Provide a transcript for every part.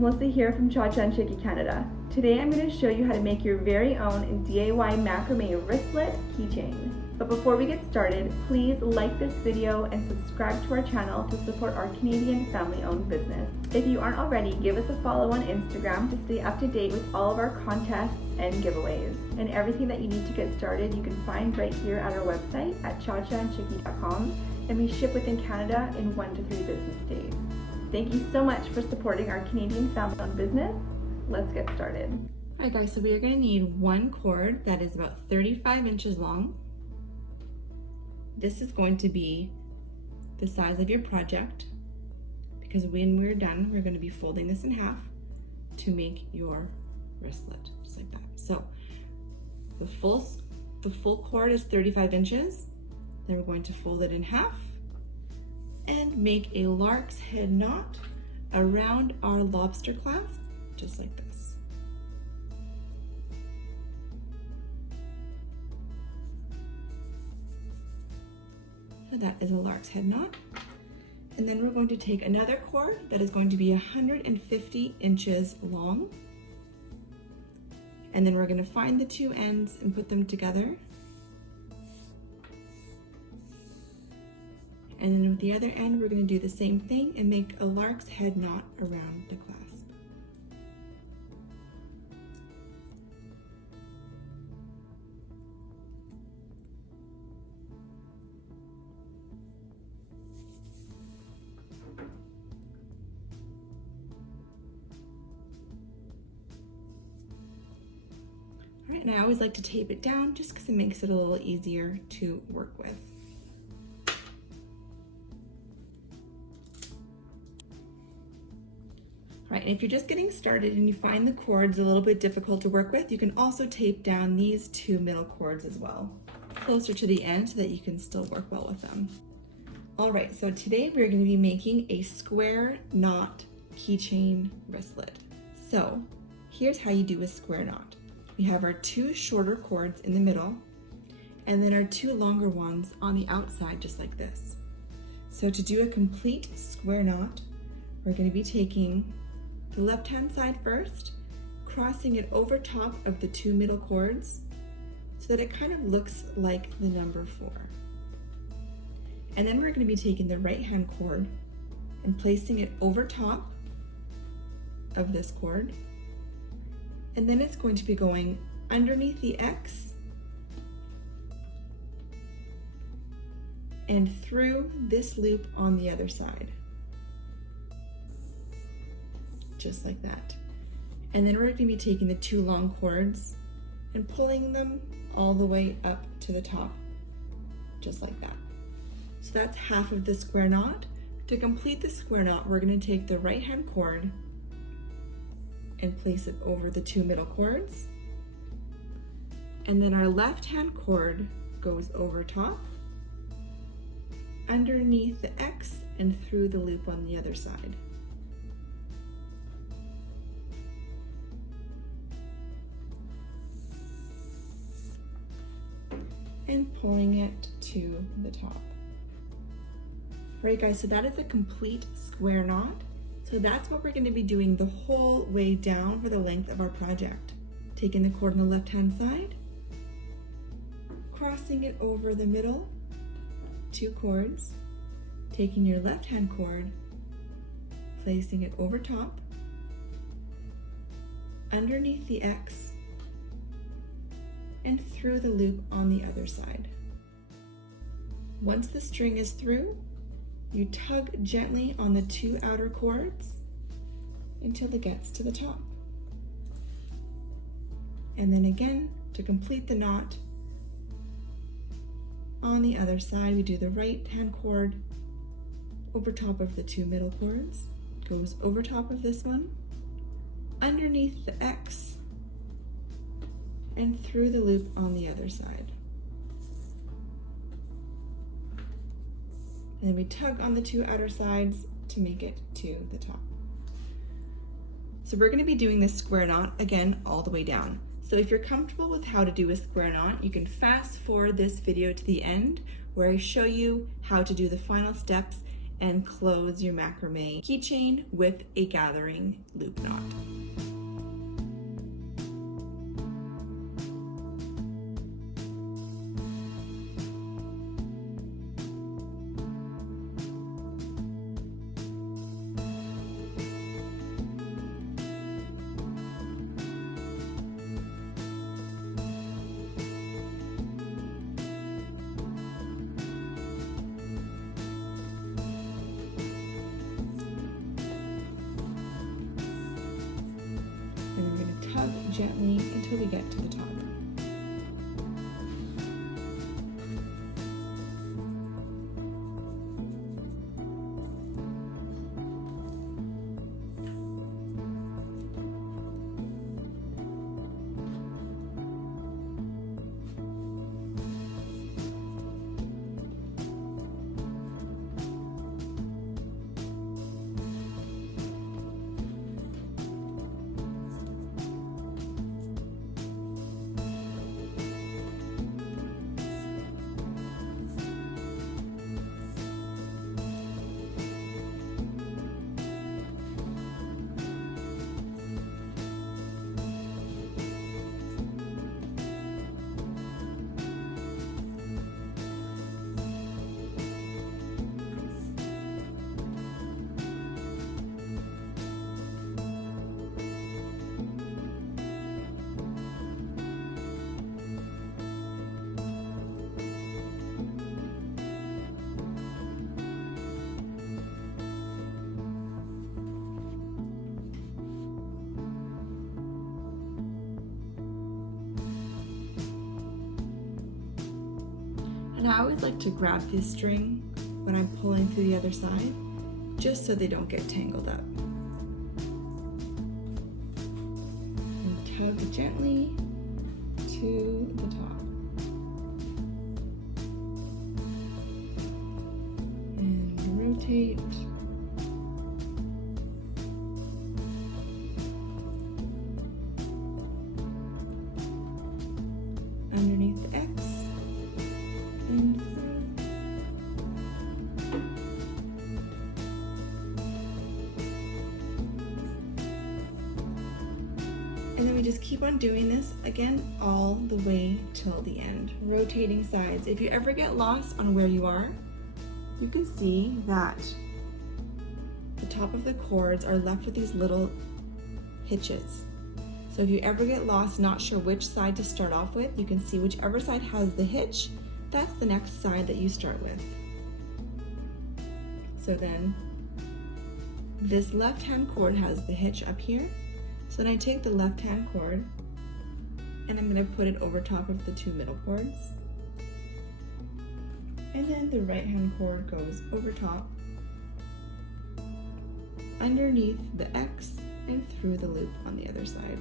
Melissa here from CHACHA&CHICKY Canada. Today I'm going to show you how to make your very own DIY macrame wristlet keychain. But before we get started, please like this video and subscribe to our channel to support our Canadian family-owned business. If you aren't already, give us a follow on Instagram to stay up to date with all of our contests and giveaways. And everything that you need to get started you can find right here at our website at CHACHA&CHICKY.com, and we ship within Canada in 1 to 3 business days. Thank you so much for supporting our Canadian family-owned business. Let's get started. All right guys, so we are going to need one cord that is about 35 inches long. This is going to be the size of your project, because when we're done, we're going to be folding this in half to make your wristlet, just like that. So the full cord is 35 inches. Then we're going to fold it in half and make a lark's head knot around our lobster clasp, just like this. So that is a lark's head knot. And then we're going to take another cord that is going to be 150 inches long. And then we're going to find the two ends and put them together. And then with the other end, we're going to do the same thing and make a lark's head knot around the clasp. All right, and I always like to tape it down just because it makes it a little easier to work with. Right, and if you're just getting started and you find the cords a little bit difficult to work with, you can also tape down these two middle cords as well, closer to the end so that you can still work well with them. All right, so today we're going to be making a square knot keychain wristlet. So here's how you do a square knot. We have our two shorter cords in the middle, and then our two longer ones on the outside, just like this. So to do a complete square knot, we're going to be taking the left-hand side first, crossing it over top of the two middle cords so that it kind of looks like the number 4. And then we're going to be taking the right-hand cord and placing it over top of this cord. And then it's going to be going underneath the X and through this loop on the other side. Just like that. And then we're going to be taking the two long cords and pulling them all the way up to the top, just like that. So that's half of the square knot. To complete the square knot, we're going to take the right hand cord and place it over the two middle cords. And then our left hand cord goes over top, underneath the X, and through the loop on the other side. And pulling it to the top. All right guys, so that is a complete square knot. So that's what we're going to be doing the whole way down for the length of our project. Taking the cord on the left-hand side, crossing it over the middle, two cords, taking your left-hand cord, placing it over top, underneath the X, and through the loop on the other side. Once the string is through, you tug gently on the two outer cords until it gets to the top. And then again, to complete the knot, on the other side, we do the right hand cord over top of the two middle cords, goes over top of this one, underneath the X, and through the loop on the other side. And then we tug on the two outer sides to make it to the top. So we're going to be doing this square knot again all the way down. So if you're comfortable with how to do a square knot, you can fast forward this video to the end where I show you how to do the final steps and close your macrame keychain with a gathering loop knot. And we're going to tug gently until we get to the top. And I always like to grab this string when I'm pulling through the other side, just so they don't get tangled up. And tug gently to the top. And rotate. Underneath the X. And then we just keep on doing this again all the way till the end, rotating sides. If you ever get lost on where you are, you can see that the top of the cords are left with these little hitches. So if you ever get lost, not sure which side to start off with, you can see whichever side has the hitch, that's the next side that you start with. So then this left-hand cord has the hitch up here. So then I take the left-hand cord and I'm going to put it over top of the two middle cords. And then the right-hand cord goes over top, underneath the X, and through the loop on the other side.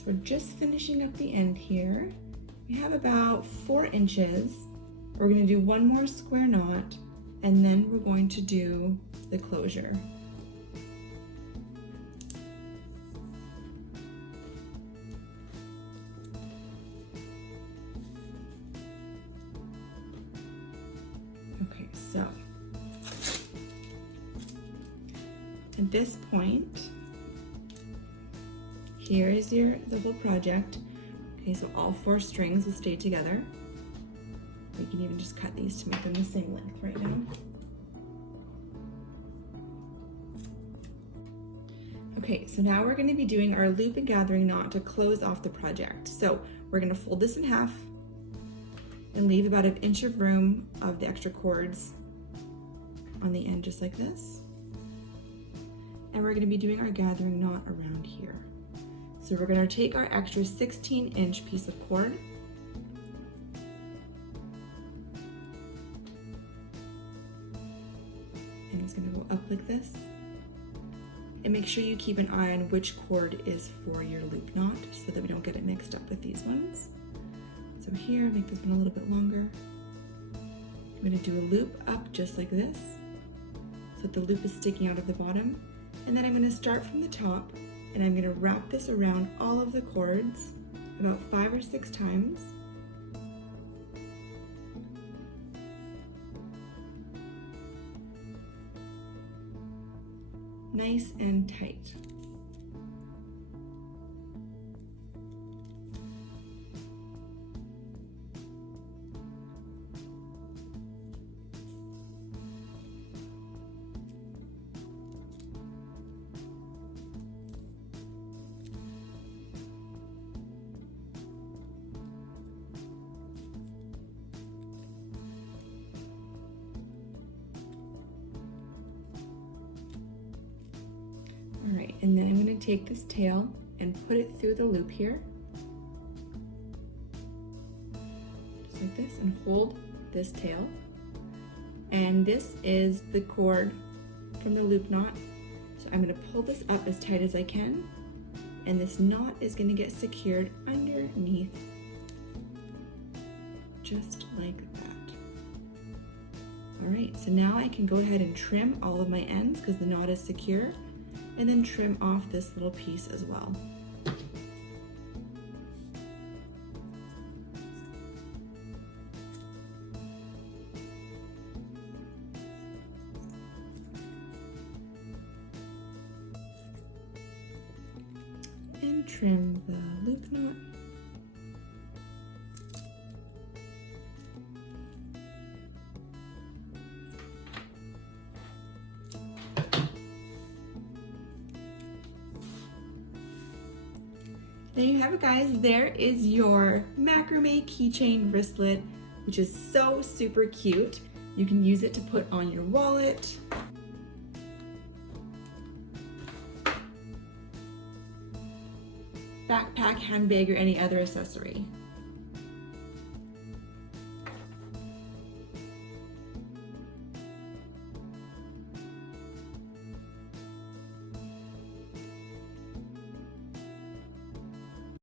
so we're just finishing up the end here. We have about 4 inches. We're going to do one more square knot, and then we're going to do the closure. Okay, so at this point, here is the whole project. Okay, so all 4 strings will stay together. We can even just cut these to make them the same length right now. Okay, so now we're going to be doing our loop and gathering knot to close off the project. So we're going to fold this in half and leave about 1 inch of room of the extra cords on the end, just like this. And we're going to be doing our gathering knot around here. So we're going to take our extra 16-inch piece of cord and it's going to go up like this. And make sure you keep an eye on which cord is for your loop knot so that we don't get it mixed up with these ones. So here, make this one a little bit longer. I'm going to do a loop up just like this so that the loop is sticking out of the bottom. And then I'm going to start from the top and I'm going to wrap this around all of the cords about 5 or 6 times. Nice and tight. All right, and then I'm going to take this tail and put it through the loop here, just like this, and hold this tail. And this is the cord from the loop knot. So I'm going to pull this up as tight as I can, and this knot is going to get secured underneath, just like that. All right, so now I can go ahead and trim all of my ends because the knot is secure, and then trim off this little piece as well. And trim the loop knot. There you have it, guys. There is your macrame keychain wristlet, which is so super cute. You can use it to put on your wallet, backpack, handbag, or any other accessory.